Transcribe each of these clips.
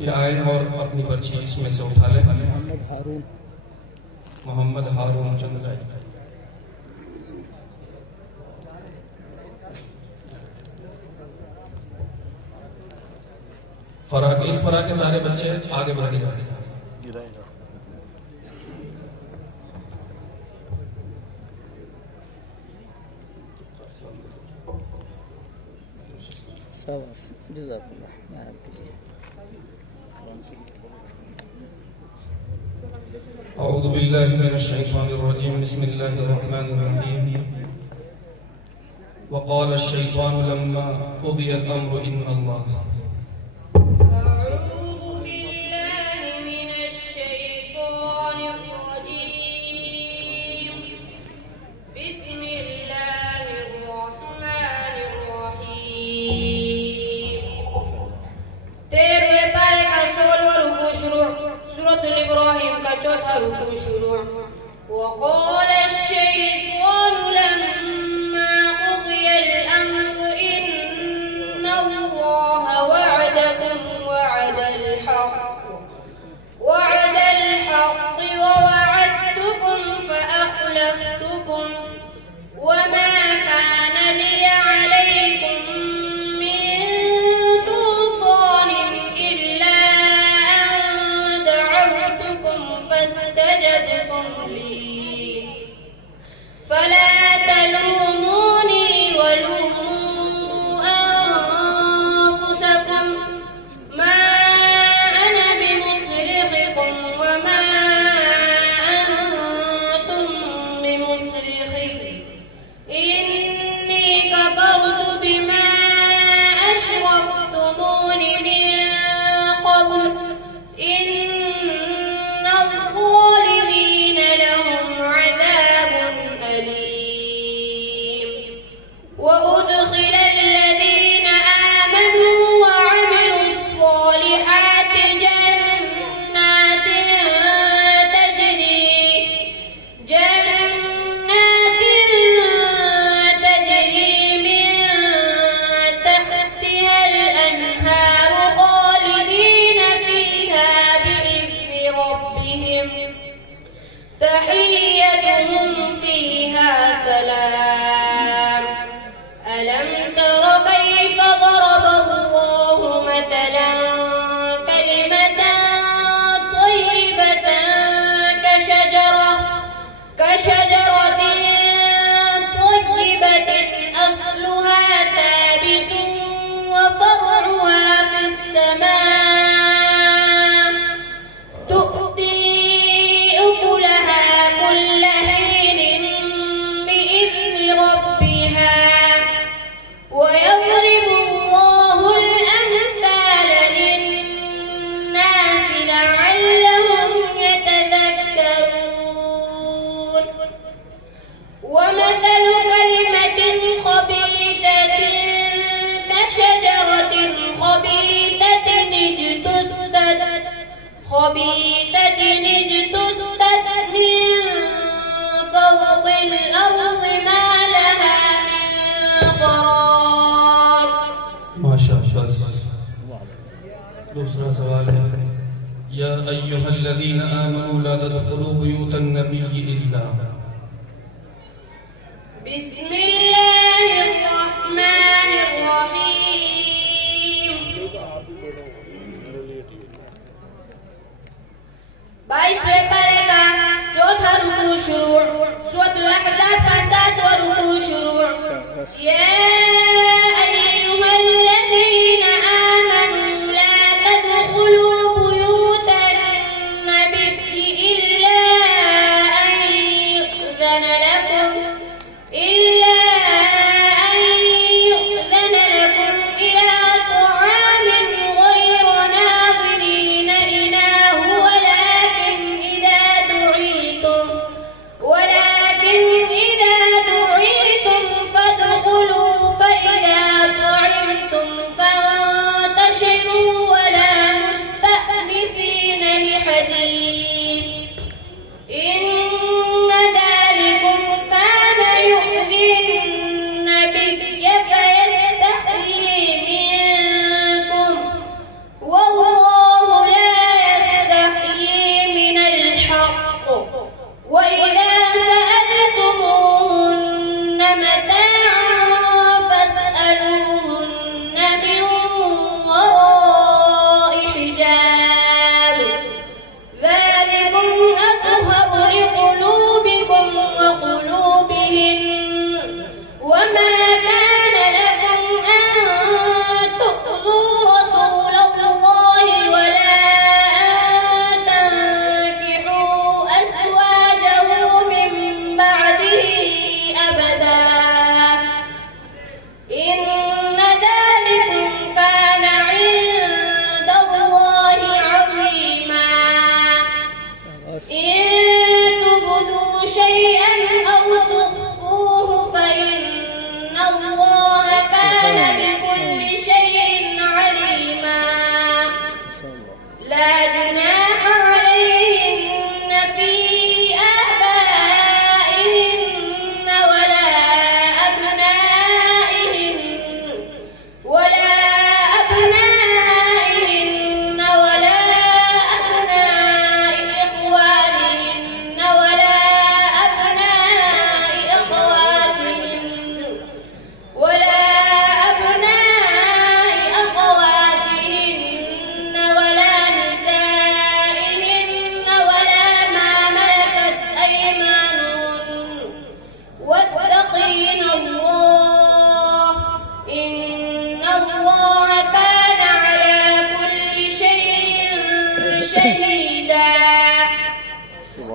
ये आए और अपनी पर्ची इसमें से उठा लें। मोहम्मद हारून चंदलाई। फराक, इस फराक के सारे बच्चे आगे बढ़ गए। औज़ु बिल्लाहि मिनश शैतानिर रजीम, बिस्मिल्लाहिर रहमानिर रहीम। वक़ाल अश-शैतानु लम्मा क़ुदिया अल-अम्रु इन्नल्लाह। चौथा रुकू शुरू। वक़ाल अश-शैतानु लम्मा क़ुदिया अल-अम्रु इन्नल्लाह वअदकुम वअदल हक़्क़ व वअदतुकुम फ़अख़लफ़्तुकुम वमा कान लिय अलैकुम فلا تلوموني ولوموا أنفسكم ما أنا بمصرخكم وما أنتم بمصرخي إني كفرت بما أشركتمون من قبل إن الظالمين لهم عذاب أليم. وأدخل الذين آمنوا وعملوا الصالحات جنات تجري من تحتها الأنهار خالدين فيها بإذن ربهم تحيتهم فيها سلام. ألم تر كيف ضرب الله مثلا كلمة طيبة كشجرة طيبة أصلها ثابت وفرعها في السماء تؤتي أكلها كل حين بإذن ربها ويضرب الله الأمثال للناس لعلهم يتذكرون. ومثل كلمة خبيثة كشجرة خبيثة اجتثت من فوق الأرض ما لها من قرار. माशाअल्लाह। दूसरा सवाल है, या अय्युहल्लज़ीन आमनू ला तदखुलू बुयूतन नबिय्यि इल्ला। बिस्मिल्लाहिर्रहमानिर्रहीम। 22वें पारे का चौथा रुकू शुरू। सूरतुल अहज़ाब का 7वां रुकू शुरू। या अय्युहल्लज़ीना आमनू ला तदखुलू बुयूतन नबिय्यि इल्ला अन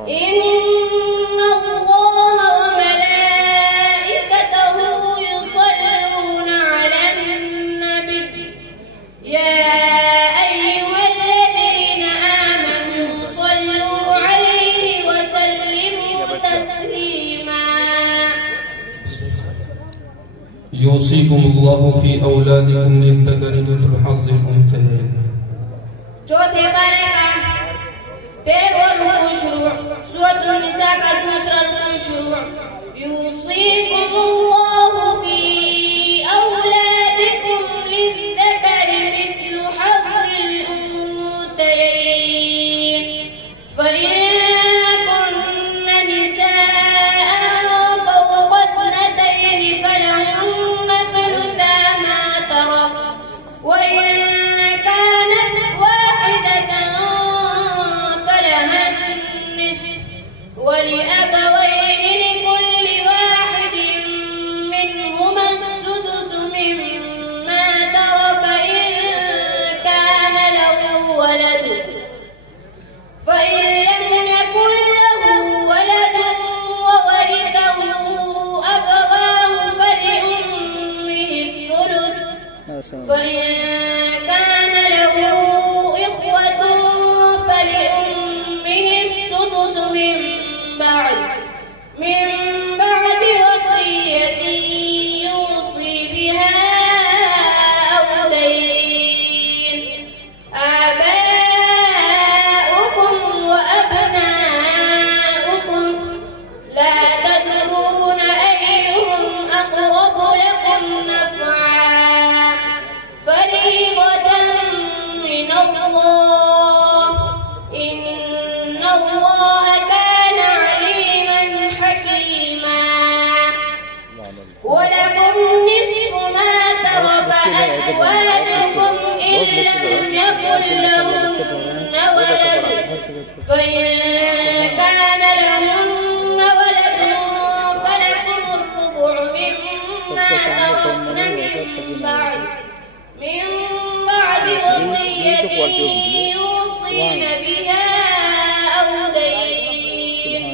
إن الله وملائكته يصلون على النبي يا أيها الذين آمنوا صلوا عليه وسلموا تسليما يوصيكم الله في أولادكم للذكر مثل حظ الأنثيين. चौथे पारे का 13वां रुकू शुरू, सूरत निसा का दूसरा रुकू शुरू। यूसीकुमुल्लाहु फी औलादिकुम लिल्ज़करि मिथलु हज़्ज़िल उन्थयैन फ़इन कुन्न निसाअन फ़ौक़ इत्hnतैन फ़लहुन्न थुलुथा मा तरक وإن كانت واحدة فلها النصف ولأبويه لكل واحد منهما السدس مما ترك إن كان له ولد فإن لم يكن له ولد وورثه أبواه فلأمه الثلث فإن كان له إخوة فلأمه السدس من بعد وصية يوصي بها أو دين آباؤكم وأبناؤكم لا تدرون أيهم أقرب لكم نفعا فريضة من الله إن الله كان عليما حكيما ولكم نصف ما ترك أزواجكم إن لم يكن لهن ولد فإن كان لهن ولد فلكم الربع مما تركن من بعد وصية يوصين بها أو دين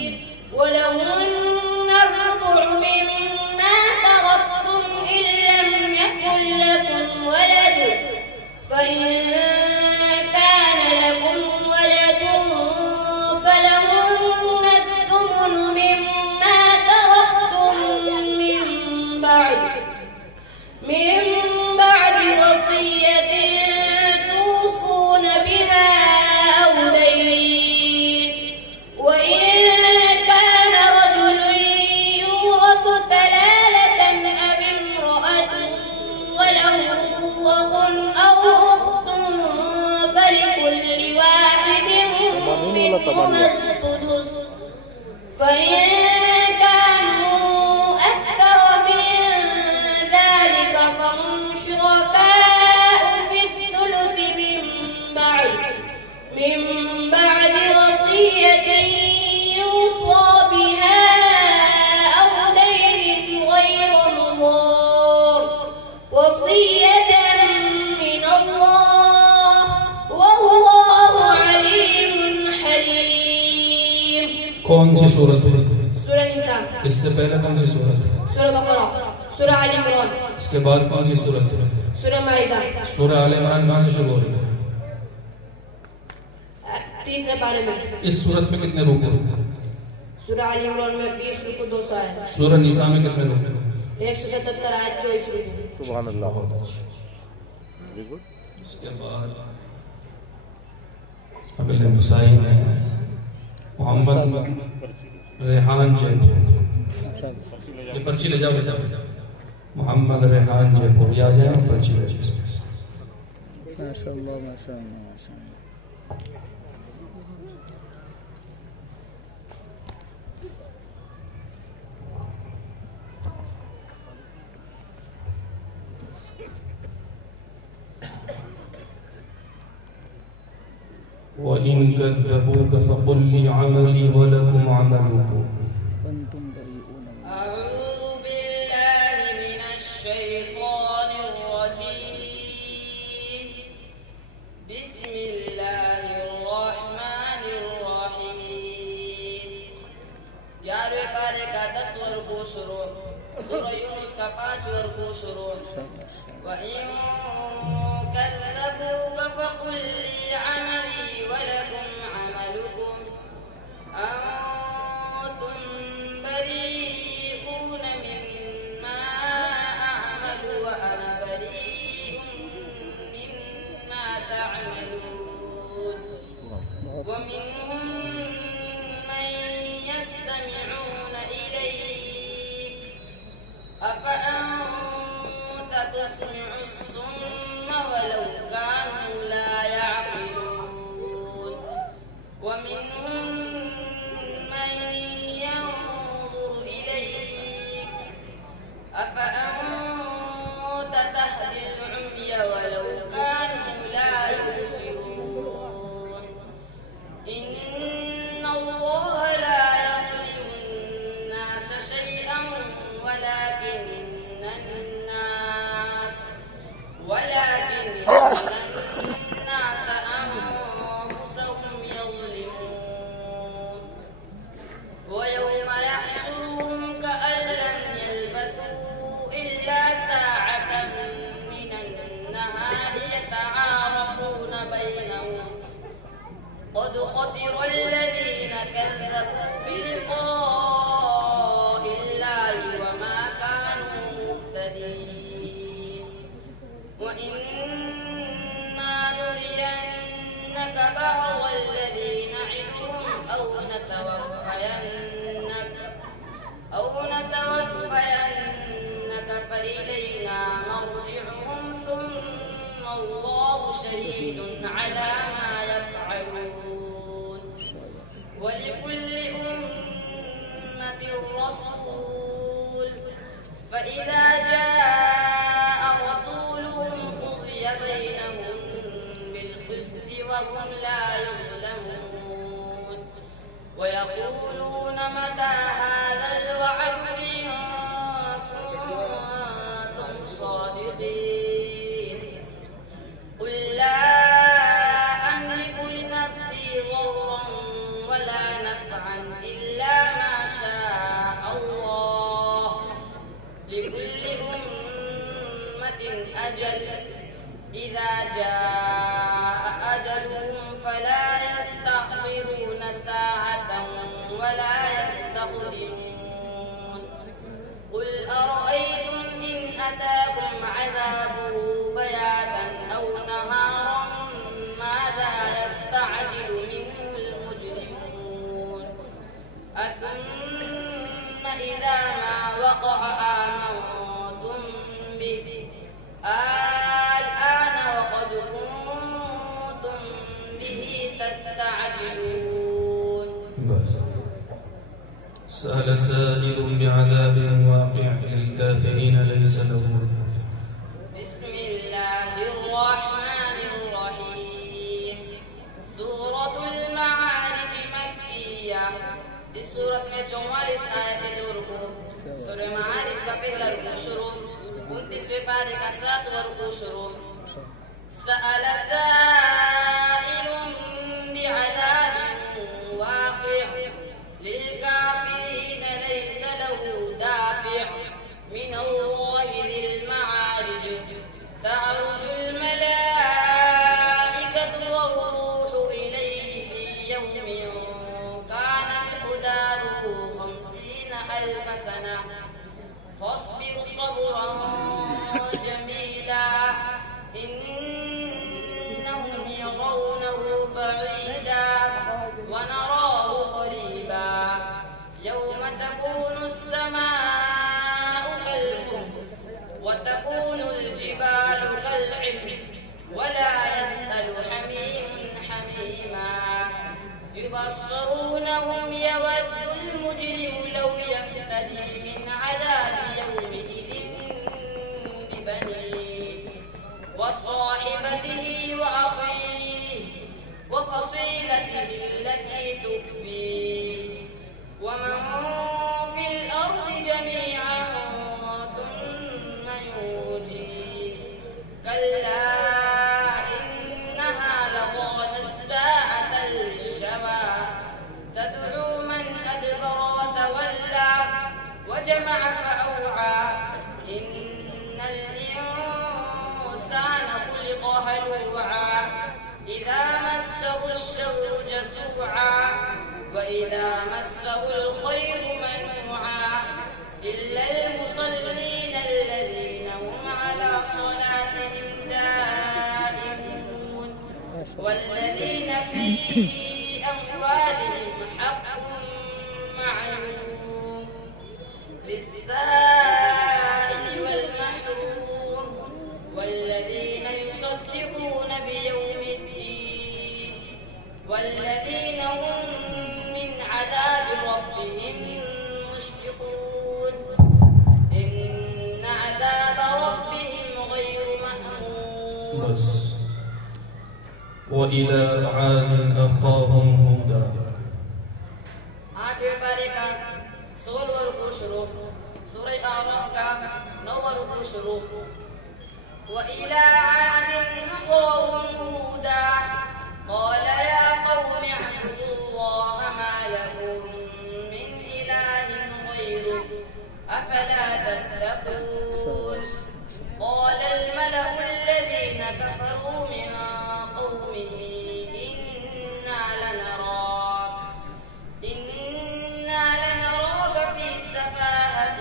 ولهن الربع مما تركتم إن لم يكن لكم ولد فإن كان لكم ولد فلهن الثمن مما تركتم من بعد وصية توصون بها أو دين وإن كان رجل يورث كلالة أو امرأة وله أخ أو أخت فلكل واحد منهما السدس فإن كانوا أكثر من ذلك فهم شركاء في الثلث من بعد وصية يوصى بها أو دين غير مضار وصية من الله والله عليم حليم. कौन सी सूरत है? सूरह निसा। इससे पहले कौन सी सूरत है? सूरह बकरा, सूरह आल इमरान। इसके बाद कौन सी सूरत है? सूरह माइदा। सूरह आल इमरान कहाँ से शुरू हो रही है? तीसरे पारे में। इस सूरत में कितने रुकू हैं? सूरह आल इमरान में 20 रुकू 200 आयत। सूरह निसा में कितने रुकू? 177 आयत 24 रुकू। सुभान अल्लाह। इसके बाद अगले मुसाहिब में मोहम्मद रेहान जयपुर, ये पर्ची ले जाओ बेटा। मोहम्मद रेहान जयपुर आ जाए, पर्ची ले जाए इसमें से। माशाअल्लाह माशाअल्लाह माशाअल्लाह। وإن كذبوك فقل لي عملي ولكم عملكم. أعوذ بالله من الشيطان الرجيم. بسم الله الرحمن الرحيم. शुरू सूरह यूनुस का 5वां रुकू शुरू وإن كذبوك فقل لي عملي ولكم عملكم أنتم بريئون مما أعمل وأنا بريء مما تعملون ومنهم من يستمعون إليك أفأنت تسمع الصم ولو كانوا لا يعقلون ومنهم من ينظر إليك أفأنت تهدي العمي ولو كانوا لا يبصرون إن الله لا يظلم الناس شيئا ولكن الناس أنفسهم يظلمون ويوم يحشرهم كأن لم يلبثوا إلا ساعة من النهار يتعارفون بينهم قد خسر الذين كذبوا بلقاء الله وما كانوا مهتدين وإما نرينك بعض الذي نعدهم أو نتوفينك فإلينا مرجعهم ثم الله شهيد على ما يفعلون ولكل أمة رسول فإذا جاء رسولهم قضي بينهم بالقسط وهم لا يظلمون ويقولون متى هذا الوعد إن كنتم صادقين قل لا أملك لنفسي ضرا ولا نفعا إلا ما شاء الله لكل أمة أجل إذا جاء أجلهم فلا يستأخرون ساعة ولا يستقدمون قل أرأيتم إن أتاكم عذابه بياتا أو نهارا ماذا يستعجل منه المجرمون أثم إذا ما وقع آمنتم به الآن وقد كنتم به تستعجلون سأل سائل بعذاب واقع للكافرين ليس له بسم الله الرحمن الرحيم سورة المعارج مكية इस सूरत में 44 आयतें 2 रुकू सूरह मारिज का पहला रुकू शुरू 29वें पारे का 7वां रुकू शुरू سأل سائل بعذاب واقع للكافرين ليس له دافع من الله ذي المعارج تعرج الملائكة والروح إليه في يوم كان مقداره 50,000 سنة فاصبر صبرا جميلا إنهم يرونه بعيدا ونراه قريبا يوم تكون السماء كالمهل وتكون الجبال كالعهن ولا يسأل حميم حميما يبصرونهم يود المجرم لو يفتدي من عذاب يومئذ ببنيه وصاحبته وأخيه وفصيلته التي تؤويه ومن في الأرض جميعا ثم ينجيه كلا إنها لظى نزاعة للشوى تدعو من أدبر وتولى وجمع جمع فأوعى إن الإنسان خلق هلوعا إذا مسه الشر جزوعا وإذا مسه الخير منوعا إلا المصلين الذين هم على صلاتهم دائمون والذين في أموالهم حق معلوم للسائل والمحروم والذين يصدقون بيوم الدين والذين هم من عذاب ربهم مشفقون إن عذاب ربهم غير مأمون. بس. وإلى عاد أخاهم هودا. आठवें पारे का 16वां रुकू शुरू, सूरह आराफ का 9वां रुकू शुरू। وإلى عاد أخاهم هودا قال يا قوم اعبدوا الله ما لكم من إله غيره أفلا تتقون. قال الملأ الذين كفروا من قومه إنا لنراك في سفاهة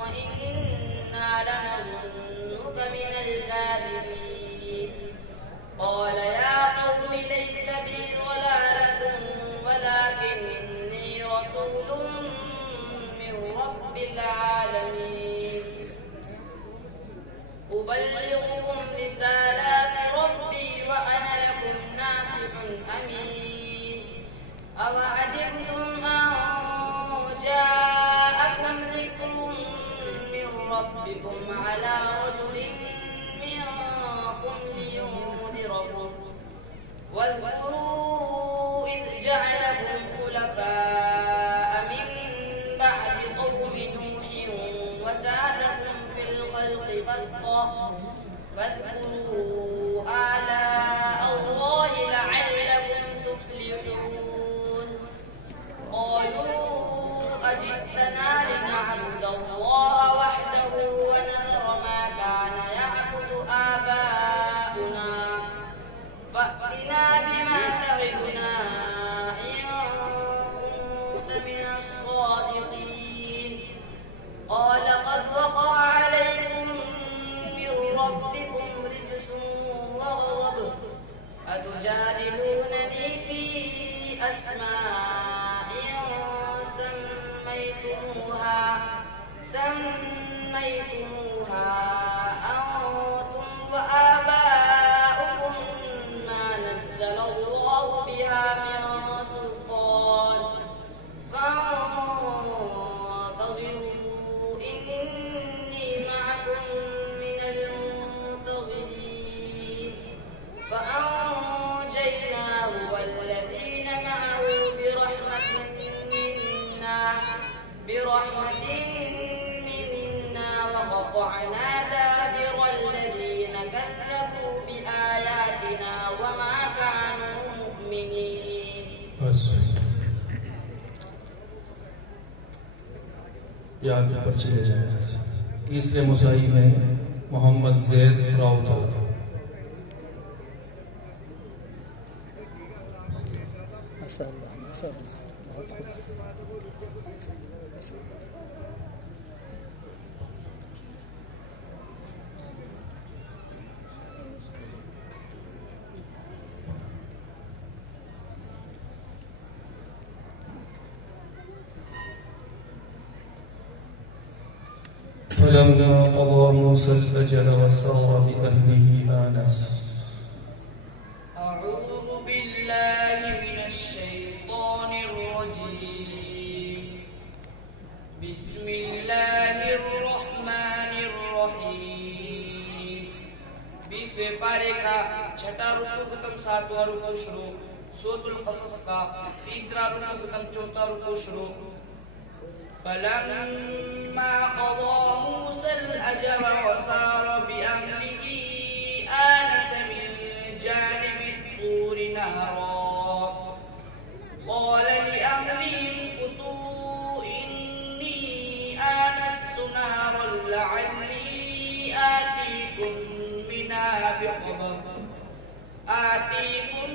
وإنا لنظنك من الكاذبين. قال يا قوم ليس بي ضلالة ولكني رسول من رب العالمين أبلغكم رسالات ربي وأنا لكم ناصح أمين. أوعجبتم أن جاءكم ذكر من ربكم على رجل منكم لينذركم واذكروا إذ جعلكم خلفاء من بعد قوم نوح وزادكم في الخلق بسطة فاذكروا آلاء الله لعلكم تفلحون. قالوا أجئتنا لنعبد الله وحده ونذر ما كان يعبد آباؤنا فأتنا بما تعدنا إن كنت من الصادقين. قال قد وقع عليكم من ربكم رجس وغضب أتجادلونني في أسماء سميتموها أنتم وآباؤكم ما نزل الله بها من سلطان فانتظروا إني معكم من المنتظرين. فأنجيناه والذين معه برحمة منا وقطعنا دابر الذين كذبوا بآياتنا وما كانوا مؤمنين. ये आगे पर चले जाए। तीसरे मुसाई में मोहम्मद ज़ैद राउत माशाअल्लाह माशाअल्लाह बहुत खूब। فلما قضى موسى الأجل وسار بأهله آنس. أعوذ بالله من الشيطان الرجيم. بسم الله الرحمن الرحيم. 20वें पारे का छठा रुकू खत्म 7वां रुकू शुरू। सूरतुल क़सस का तीसरा रुकू खत्म 4था रुकू शुरू। فلما قضى موسى الأجل وسار بأهله آنس من جانب الطور نارا قال لأهلهم كثوا إني آنست يأتيكم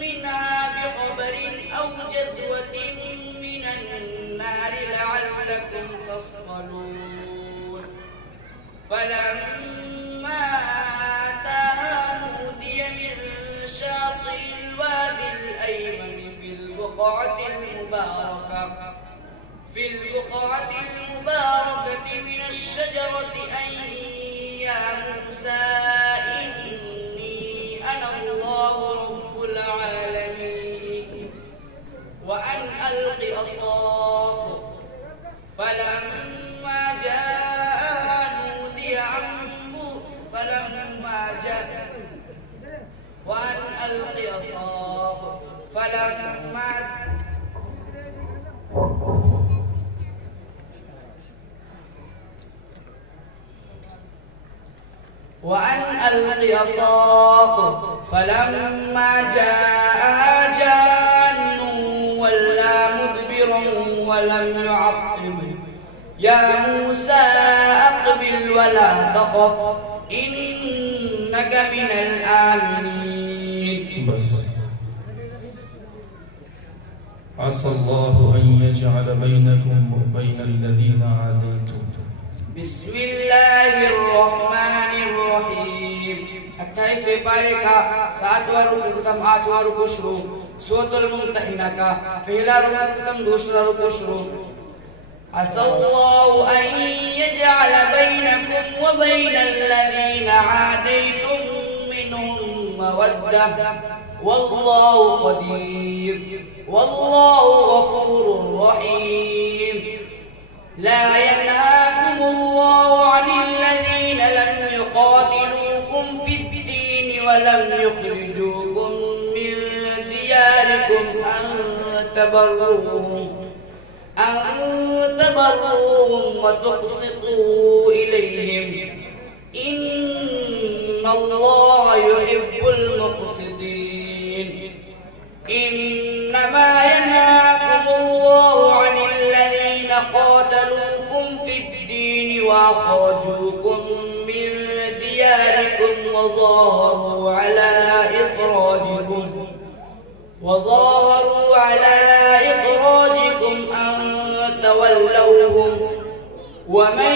منها بخبر أو جذوة من النار لعلكم تصطلون فلما أتاها نودي من شاطئ الوادي الأيمن في البقعة المباركة من الشجرة أن يا موسى إني أنا الله رب العالمين وأن ألق عصاك فلما جاءها نودي وأن ألق عصاك فلما جاءها جان ولا مدبرا ولم يعقب يا موسى أقبل ولا تخف إنك من الآمنين. بس عسى الله أن يجعل بينكم وبين الذين عاديتم. بسم الله الرحمن الرحيم. 28वें पारे का 7वां रुकू खत्म 8वां रुकू शुरू सूरतुल मुम्तहिना का पहला रुकू खत्म दूसरा रुकू शुरू. अस्सलाहु अन यजअल बैनकुम व बैनल लज़ीना आदैतुम मिनहुम मवद्दह वल्लाहु क़दीर वल्लाहु गफूरुर रहीम. لا ينهاكم الله عن الذين لم يقاتلوكم في الدين ولم يخرجوكم من دياركم أن تبروهم وتقسطوا إليهم إن الله يحب المقسطين. إنما ينهاكم الله عن الذين قاتلوكم في الدين وأخرجوكم من دياركم وظاهروا على إخراجكم أن تولوهم ومن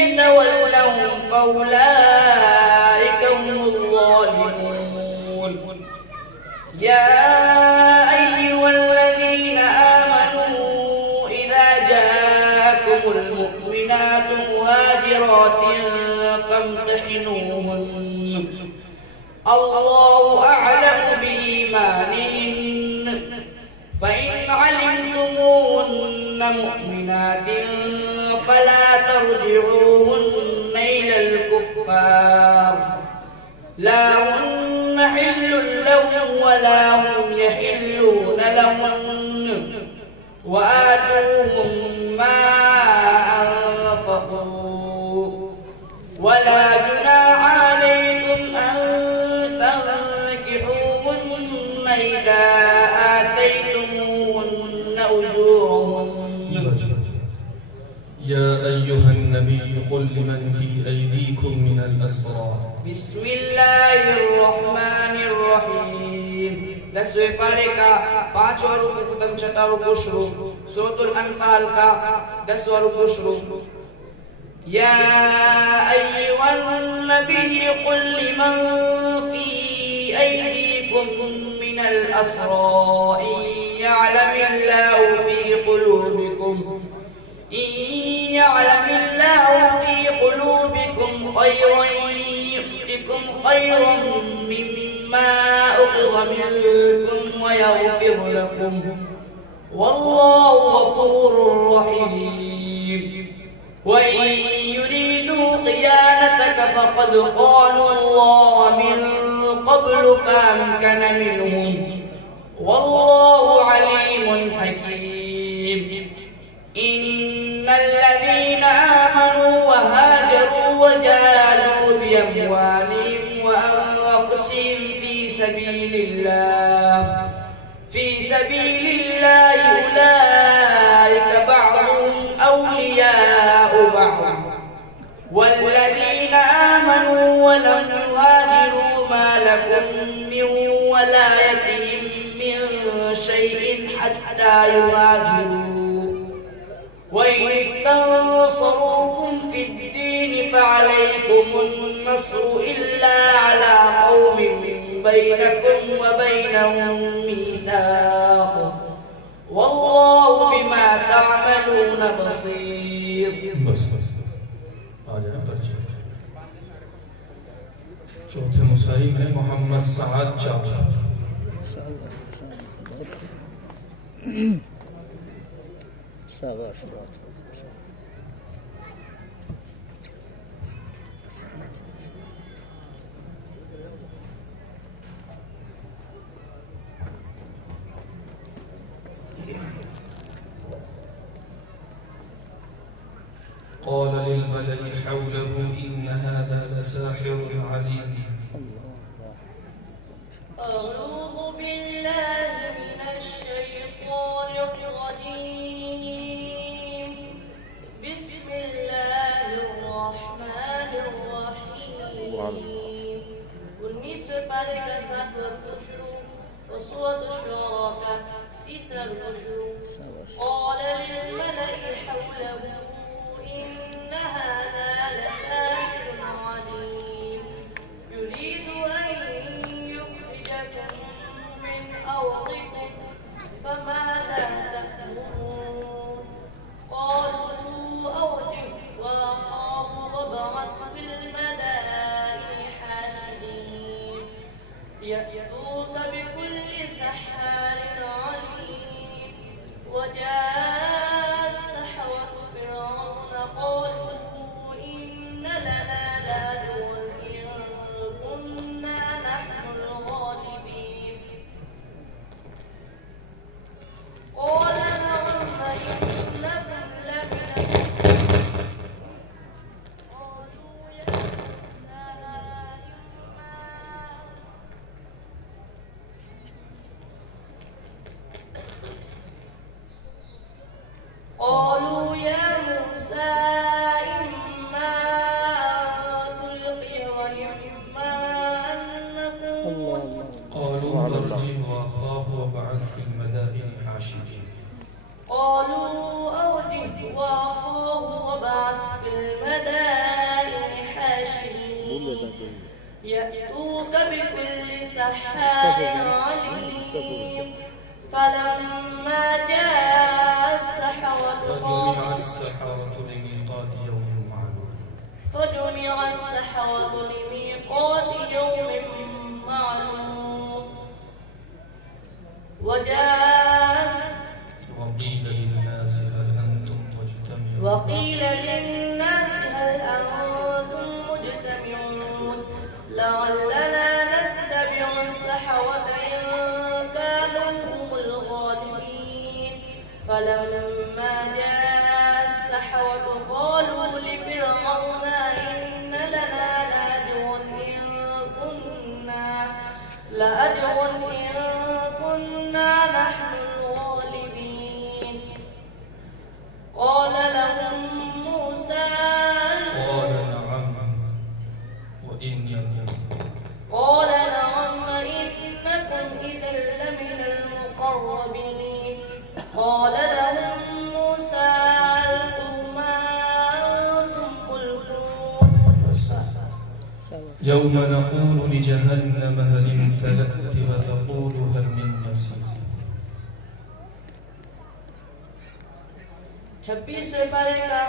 يتولهم فأولئك هم الظالمون. يا أيها الذين آمنوا إذا جاءكم المؤمنات مهاجرات فامتحنوهن الله أعلم بإيمانهن فإن علمتموهن مؤمنات فلا ترجعوهن إلى الكفار لا هن حل لهم ولا هم يحلون لهن وآتوهم ما أنفقوا ولا جناح عليكم أن تنكحوهن إذا آتيتموهن أجورهن. يا أيها النبي قل لمن في أيديكم من الأسرى. بسم الله الرحمن الرحيم. 10वें पारे का 5वां रुकू खत्म 6वां रुकू शुरू सूरतुल अनफाल का 10वां रुकू शुरू. يا أيها النبي قل لمن في أيديكم من الأسرى إن يعلم الله في قلوبكم خيرا يؤتكم خيرا مما أخذ منكم ويغفر لكم والله غفور رحيم. وإن يريدوا خيانتك فقد خانوا الله من قبل فأمكن منهم والله عليم حكيم. إن الذين آمنوا وهاجروا وجاهدوا بأموالهم وأنفسهم في سبيل الله أولئك بعضهم أولياء بعض والذين آمنوا ولم يهاجروا ما لكم من ولايتهم من شيء حتى يهاجروا وإن استنصروكم في الدين فعليكم النصر إلا على قوم بينكم وبينهم ميثاق والله بما تعملون بصير. चौथे मुसाई में मोहम्मद साद चाचा शाबाश قال للملأ حوله إن هذا لساحر عليم. أعوذ بالله من الشيطان الرجيم. بسم الله الرحمن الرحيم. والنيس فارق ساتر الشروق وصوت الشعراء تسع الشروق. قال للملأ حوله إن هذا لساحر عليم يريد أن يخرجكم من أرضكم فماذا تأمرون. قالوا أوجه وأخاه وابعث في المدائن حاشرين يأتوك بكل سحار عليم. وجاء السحرة فرعون قالوا إن لنا لأجرا إن كنا نحن الغالبين. قال نعم إنكم لمن قالوا يا موسى إما أن تلقي وإما أن نكون. قالوا ارجع وأخاه وابعث في المدائن حاشرين. قالوا أوجه وأخاه وابعث في المدائن حاشرين يأتوك بكل سحار عليم. فلما جاء السحرة فجمع السحرة لميقات يوم معلوم. فجمع السحرة لميقات يوم معلوم. وجاء وقيل للناس هل أنتم مجتمعون. وقيل للناس هل أنتم مجتمعون لعلنا نتبع السحرة إن كانوا هم الغالبين. فلما جاء السحرة قالوا لفرعون إن لنا لأجر إن كنا نحن الغالبين. قال لهم موسى قال نعم وإنكم قال نعم إنكم إذا لمن المقربين. قال لهم موسى ألقوا ما أنتم ملقون. يوم نقول لجهنم هل امتلأت وتقول هل من مزيد. 26 पारे का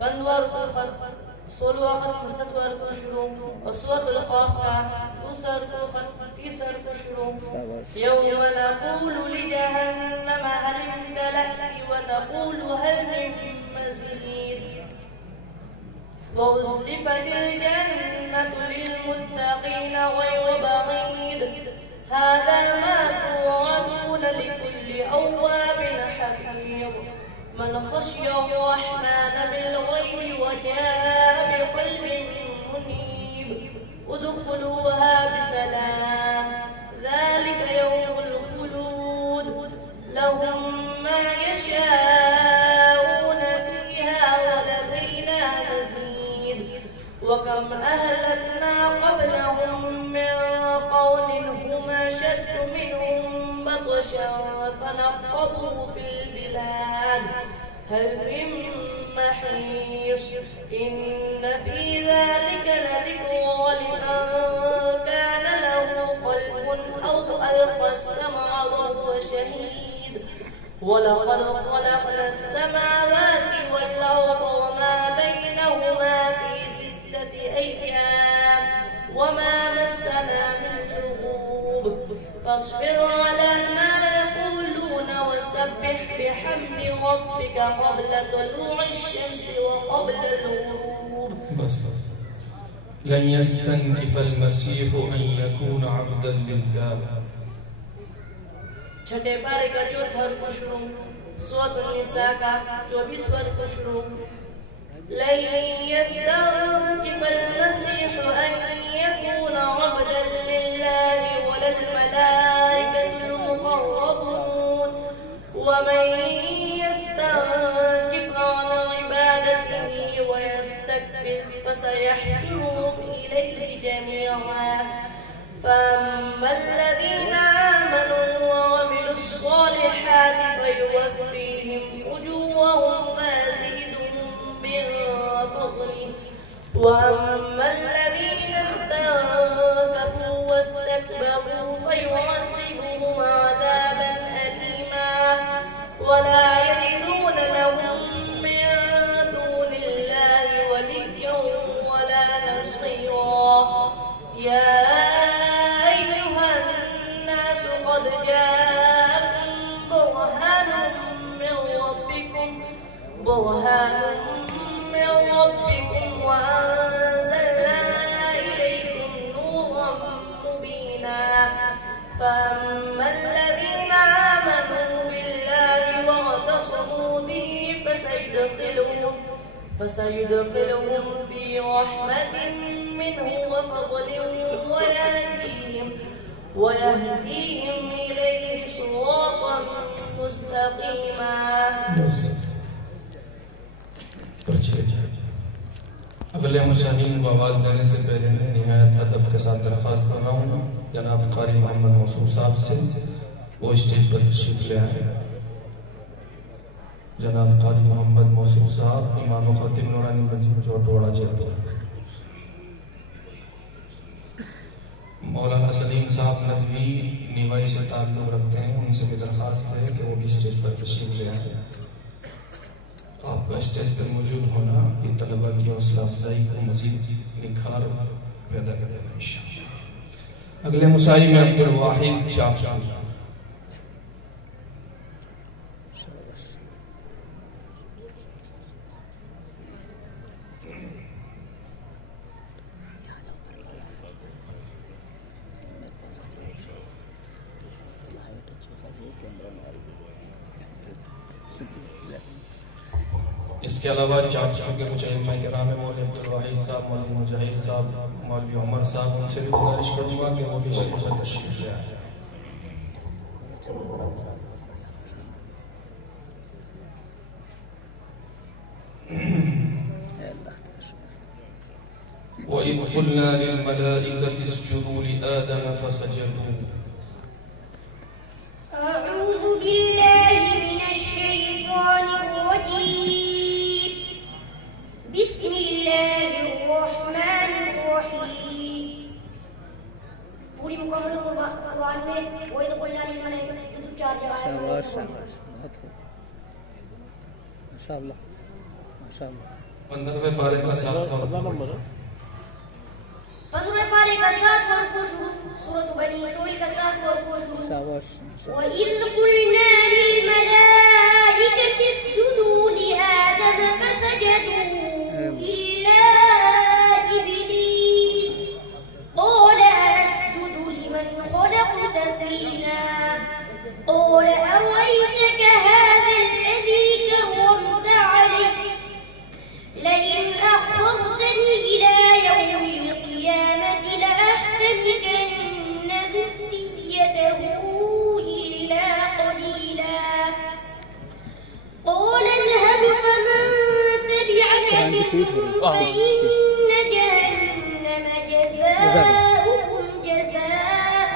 15 रुकू खत 16 खत 17 रुकू शुरू और सूरह क़ाफ का 2 रुकू खत 30 रुकू शुरू. يوم نقول لجهنم هل امتلأت وتقول هل من مزيد. وأزلفت الجنة للمتقين غير بعيد. هذا ما توعدون لكل أواب حفيظ. من خشي الرحمن بالغيب وجاء بقلب منيب. ادخلوها بسلام ذلك يوم الخلود. لهم ما يشاءون فيها ولدينا مزيد. وكم أهلكنا قبلهم عطشا فنقبوا في البلاد هل من محيص إن في ذلك لذكرى لمن كان له قلب أو ألقى السمع وهو شهيد ولقد خلقنا السماوات والأرض وما بينهما في 6 أيام وما مسنا من لغوب فاصبر على ما يقولون وسبح بحمد ربك قبل طلوع الشمس وقبل الغروب. بس لن يستنكف المسيح أن يكون عبدا لله. छठे पारे का चौथा रुकू शुरू सूरत निसा का 24वां रुकू शुरू लन यस्तंकिफ المسيح أن يكون عبدا لله ولا الملائكة المقربون ومن يستنكف عن عبادته ويستكبر فسيحشرهم إليه جميعا فأما الذين آمنوا وعملوا الصالحات فيوفيهم أجورهم ويزيدهم من فضله وأما الذين استنكفوا واستكبروا فيعذبهم عذابا أليما ولا يجدون لهم من دون الله وليا ولا نصيرا. يا أيها الناس قد جاءكم برهان من ربكم وأنزلنا إليكم نورا مبينا فأما الذين آمنوا بالله واعتصموا به فسيدخلهم في رحمة منه وفضل ويهديهم إليه صراطا مستقيما. अगले मुशाहीन को आवाज़ देने से पहले मैं निहायत अदब के साथ दरख्वास्त कर रहा हूँ जनाब कारी मोहम्मद मौसूफ साहब से वो स्टेज पर तशरीफ ले आए. जनाब कारी मोहम्मद मौसूफ साहब इमाम खतीब नूरानी मस्जिद चौटवाड़ा जयपुर. मौलाना सलीम साहब नदवी निवाई से ताल्लुक़ रखते हैं उनसे भी दरख्वास्त है कि वो भी स्टेज पर तशरीफ ले आए. आपका स्टेज पर मौजूद होना ये तलबा की हौसला अफजाई को मजीद निखार पैदा करेगा इंशाअल्लाह. अगले मुसाइल में अब्दुल वाहिद चापसू. इसके अलावा चापसू के कुछ इल्मा किराम है मौलवी अब्दुल वाहिद साहब, मौलवी मुजाहिद साहब, मौलवी उमर साहब, उनसे भी गुजारिश करूंगा कि वो भी स्टेज पर तशरीफ ले आए. وإذ قلنا للملائكة اسجدوا لآدم فسجدوا. أعوذ بالله من الشيطان الرجيم بسم الله الرحمن الرحيم. पूरी मुकम्मल कुरान में वही तो बोलना नहीं मैंने तो 4 जगह है. शाबाश शाबाश बहुत खूब माशाअल्लाह माशाअल्लाह. 15वें पारे का 7वां नंबर 15वें पारे का 7वां रुकू शुरू सूरत बनी इसराइल का 7वां रुकू शुरू. शाबाश. وإذ قلنا للملائكة اسجدوا لآدم فسجدوا إلا إبليس قال أسجد لمن خلقت طينا قال أرأيتك هذا الذي كرمت علي لئن أخرتني إلى يوم القيامة لأحتنكن ذريته إلا قليلا. قال اذهب فمن تبعك منهم فإن جهنم جزاؤكم جزاء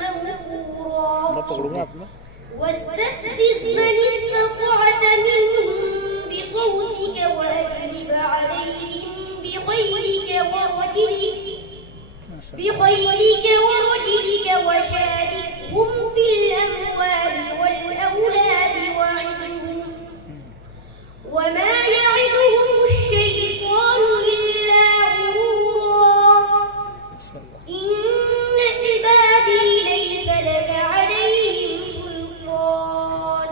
موفورا. पकड़ूंगा अपना واستفزز من استطعت منهم بصوتك واجلب عليهم بخيلك ورجلك وشاركهم في الأموال والأولاد وعدهم وما يعدهم الشيطان إلا غرورا إن عبادي ليس لك عليهم سلطان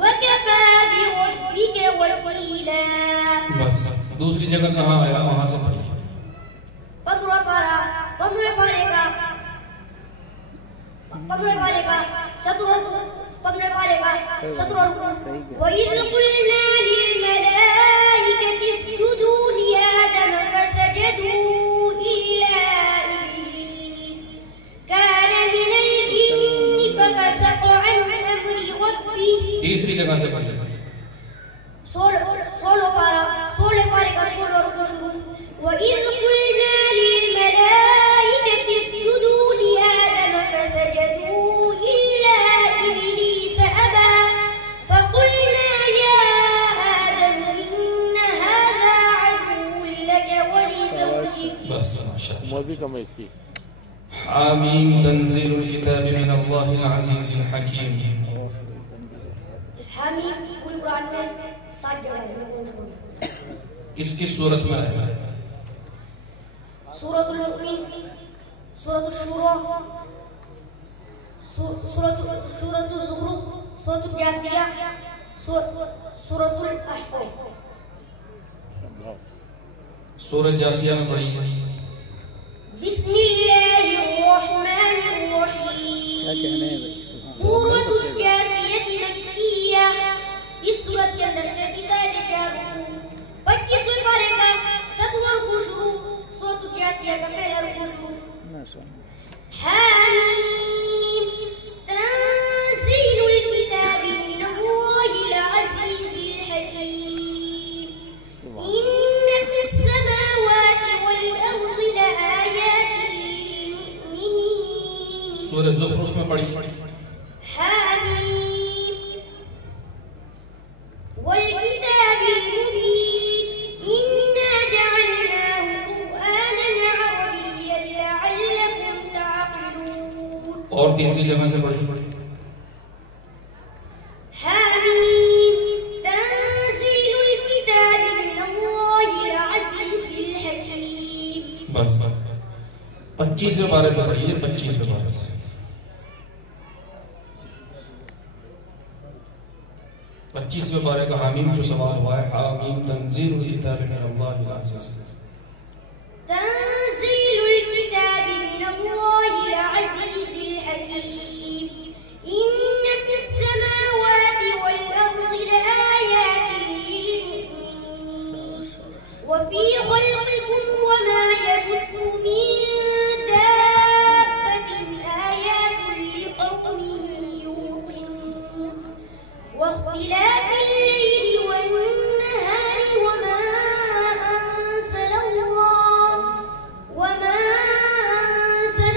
وكفى بربك وكيلا. बस दूसरी जगह कहाँ आया वहां से पढ़िए. 15 पारे का 17 وإذ قلنا للملائكة اسجدوا لآدم فسجدوا إلا إبليس كان من الجن ففسق عن أمر ربه. तीसरी जगह से पढ़िए. 16 पारे का 16 रुकू शुरू. وإذ قلنا للملائكة اسجدوا لآدم فسجدوا إلا إبليس أبى فقلنا يا آدم إن هذا عدو لك ولزوجك. बस माशाअल्लाह. मौलवी का मैं इसकी حاميم تنزيل الكتاب من الله العزيز الحكيم. हामीम पूरे कुरान में 7 जगह है. किस किस सूरत में है? सूरतुल मुमिन, सूरतुल शूरा, सूरतुल ज़ुखरुफ, सूरतुल जासिया, सूरतुल अहक़ाफ़. सूरह जासिया में पढ़ी. बिस्मिल्लाहिर्रहमानिर्रहीम. क्या कहने हैं भाई? सूरतुल जासिया मक्किया. इस सूरत के अंदर से 25वें पारे का 7वां रुकू शुरू. सूरतुल जासिया का पहला रुकू शुरू. حميم تنزيل الكتاب من الله العزيز الحكيم. إن في السماوات والأرض لآيات للمؤمنين. सूरह ज़ुखरुफ में पढ़ी. حميم والكتاب المبين إنا جعلناه قرآنا عربيا لعلكم تعقلون. और तीसरी जगह से पढ़ी. حميم تنزيل الكتاب من الله العزيز الحكيم. बस 25वें पारे से पढ़िए. 25वें पारे से 25वें पारे का हामीम जो सवाल हुआ है. हामीम तंजीलुल किताब मिन अल्लाहिल अज़ीज़. تنزيل الكتاب من الله العزيز الحكيم. إن في السماوات والأرض لآيات للمؤمنين وفي خلقكم وما يبث من دابة آيات لقوم يوقنون. واختلاف الليل والنهار وما أنزل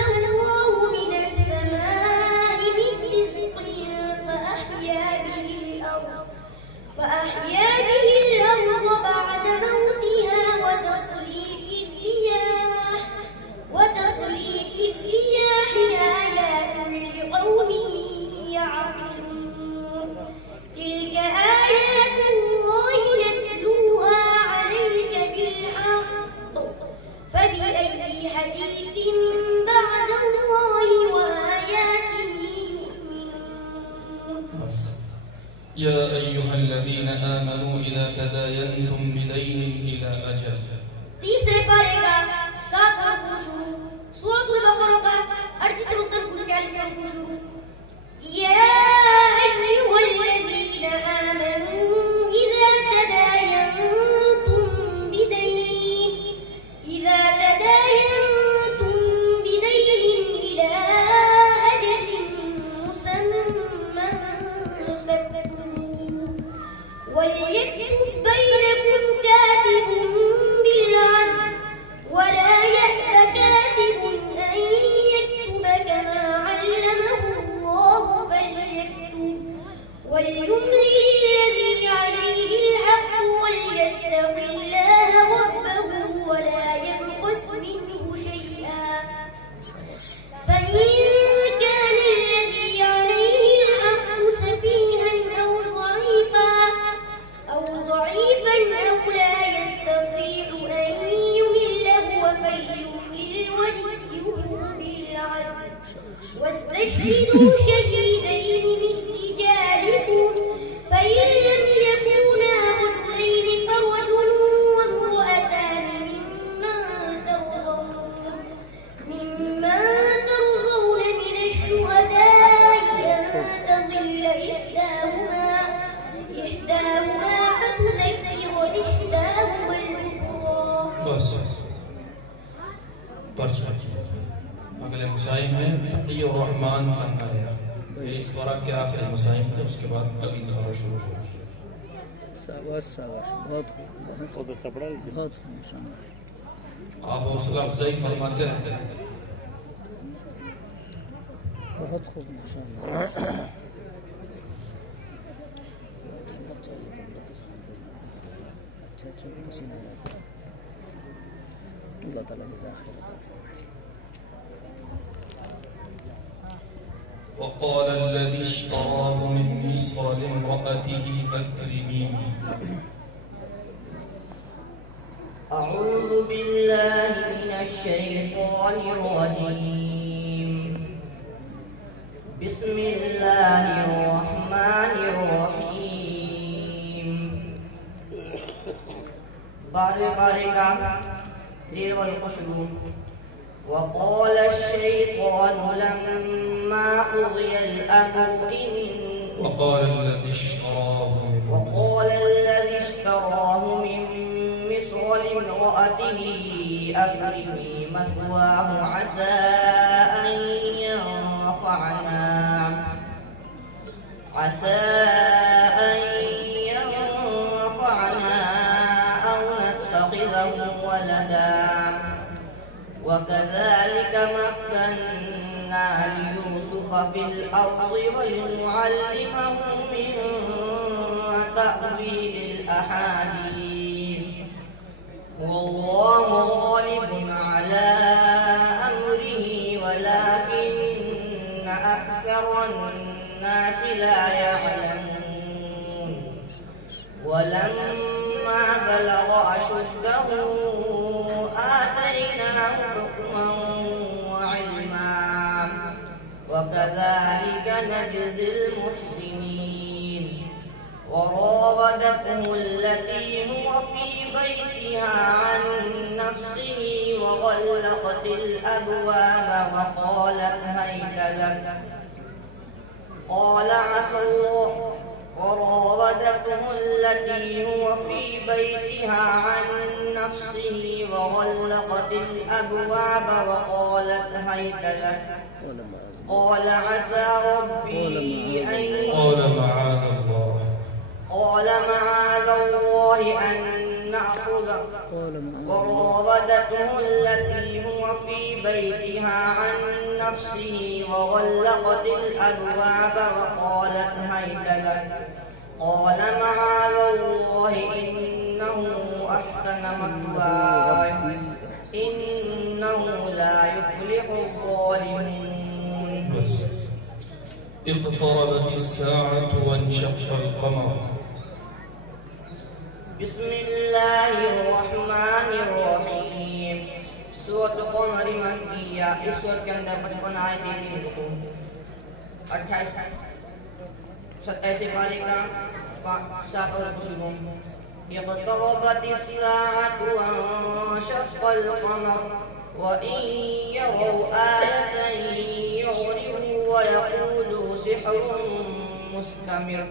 واستشهدوا شهيدين من رجالكم فإن لم يكونا رجلين فرجل وامرأتان ممن ترضون من الشهداء أن تضل إحداهما فتذكر إحداهما الأخرى. बस पर्चा अगले मुसाइम में तकी और रहमान संगाया इस वरक के आखिरी मुसाइम थे उसके बाद अगली दफा शुरू हो शाबाश शाबाश बहुत खूब बहुत खूब आप हौसला अफजाई फरमाते रहते हैं बहुत खूब माशाअल्लाह अच्छा पसीना आता है अल्लाह ताला जज़ाक وقال الذي اشتراه من مصر لامرأته أكرميني أعوذ بالله من الشيطان الرجيم بسم الله الرحمن الرحيم بارك دير والقشر وقال الشيطان لما قضي الأمر وقال الذي اشتراه من مصر لامرأته أكرمي مثواه عسى أن ينفعنا أو نتخذه ولدا وكذلك مكنا ليوسف في الأرض ولنعلمه من تأويل الأحاديث والله غالب على أمره ولكن أكثر الناس لا يعلمون ولما بلغ أشده آتيناه حكما وعلما وكذلك نجزي المحسنين وراودته التي هو في بيتها عن نفسه وغلقت الأبواب وقالت هيت لك قال عسى الله وراودته التي هو في بيتها عن نفسه وغلقت الأبواب وقالت هيت لك قال عسى ربي أن قال معاذ الله أن نأخذ وراودته التي هو في بيتها عن نفسه وغلقت الأبواب وقالت هيت لك قال معاذ الله إنه أحسن مثواي إنه لا يفلح الظالمون. اقتربت الساعة وانشق القمر. بسم الله الرحمن الرحيم. सूरत क़मर मक्किया इस सूरत के अंदर 55 आयतें दी हुई 27 पारे का 7 और शुरू اقتربت الساعة وانشق القمر وإن يروا آية يعرضوا ويقولوا سحر مستمر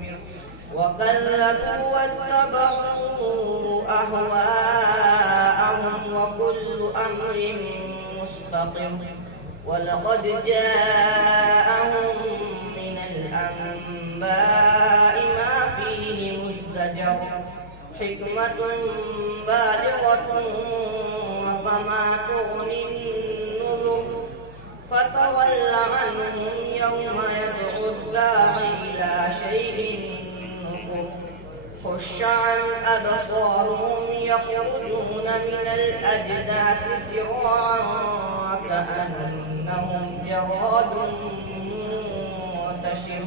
وكذبوا واتبعوا أهواءهم وكل أمر مستقر ولقد جاءهم من الأنباء ما فيه مزدجر حكمة بالغة فما تغني النذر فتول عنهم يوم يدعو الداعي إلى شيء نكر خش عن أبصارهم يخرجون من الأجداث سراعا وكأنهم جراد منتشر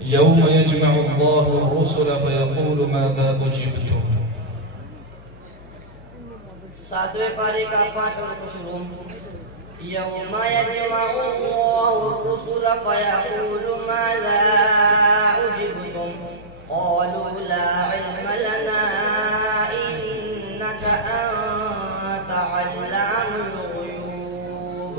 يوم يجمع الله الرسل فيقول ماذا أجبتم. 7वें पारे का 5 और शुरू يوم يجمع الله الرسل فيقول ماذا أجبتم قالوا لا علم لنا إنك أنت علام الغيوب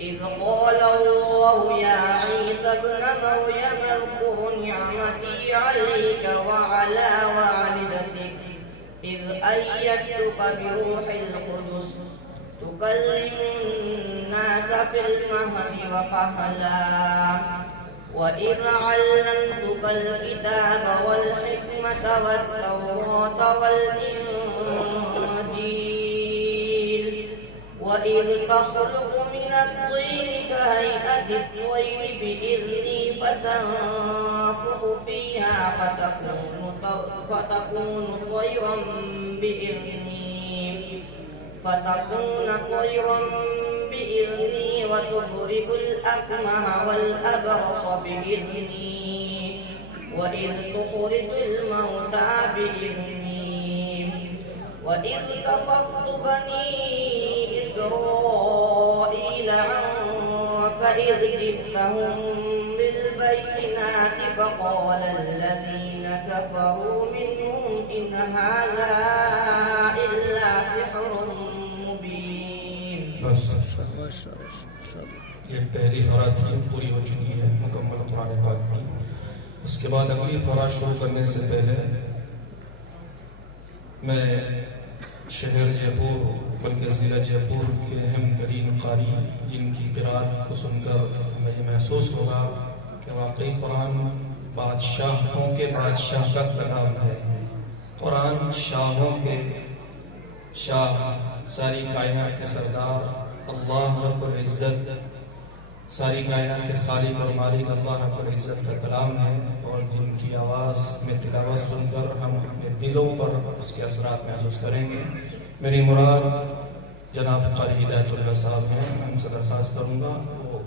إذ قال الله يا عيسى ابن مريم اذكر نعمتي عليك وعلى والدتك إذ أيدتك بروح القدس تكلم الناس في المهد وكهلا وإذ علمتك الكتاب والحكمة والتوراة والإنجيل وإذ تخلق من الطين كهيئة الطير بإذني فتنفخ فيها فتكون طيرا بإذني وتبرئ الأكمه والأبرص بإذني وإذ تخرج الموتى بإذني وإذ كفرت بني إسرائيل عنك إذ جئتهم بالبينات فقال الذين كفروا منهم إن هذا إلا سحر مبين. ये पहली फरा थी पूरी हो चुकी है मुकम्मल कुरान पाक की। उसके बाद अगली फरा शुरू करने से पहले मैं शहर जयपुर बल्कि ज़िला जयपुर के अहम तरीन कारी जिनकी क़िरात को सुनकर हमें ये महसूस होगा कि वाकई कुरान बादशाहों के बादशाह का कलाम है। कुरान शाहों के शाह, सारी कायनात के सरदार अल्लाह रब्बुल इज़्ज़त, सारी कायनात के खालिक और मालिक अल्लाह रब्बुल इज़्ज़त का कलाम है और जिनकी आवाज़ में तिलावत सुनकर हम अपने दिलों पर उसके असरात महसूस करेंगे। मेरी मुराद जनाब कारी हिदायतुल्लाह साहब हैं, मैं उनसे दरख्वास्त करूँगा वो